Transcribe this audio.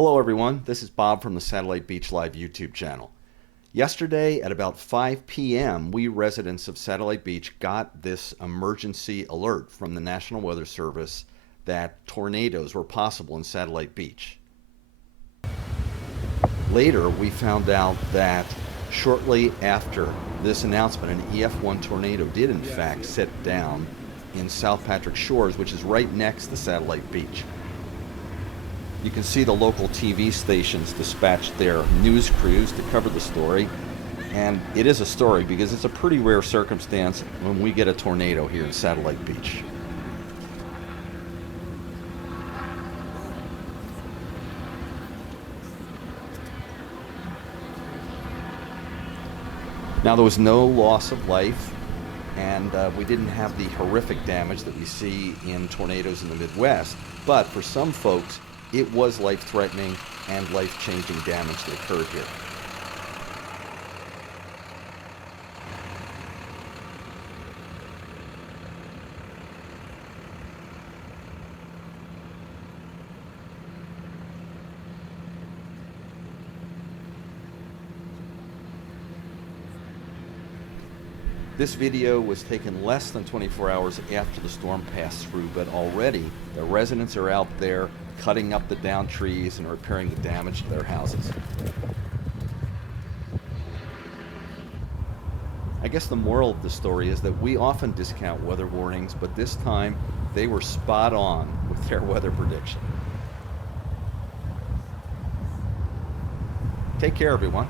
Hello everyone, this is Bob from the Satellite Beach Live YouTube channel. Yesterday at about 5 p.m. we residents of Satellite Beach got this emergency alert from the National Weather Service that tornadoes were possible in Satellite Beach. Later we found out that shortly after this announcement an EF-1 tornado did in fact sit down in South Patrick Shores, which is right next to Satellite Beach. You can see the local TV stations dispatched their news crews to cover the story, and it is a story because it's a pretty rare circumstance when we get a tornado here in Satellite Beach. Now, there was no loss of life, and we didn't have the horrific damage that we see in tornadoes in the Midwest, but for some folks it was life-threatening and life-changing damage that occurred here. This video was taken less than 24 hours after the storm passed through, but already the residents are out there cutting up the downed trees and repairing the damage to their houses. I guess the moral of the story is that we often discount weather warnings, but this time they were spot on with their weather prediction. Take care, everyone.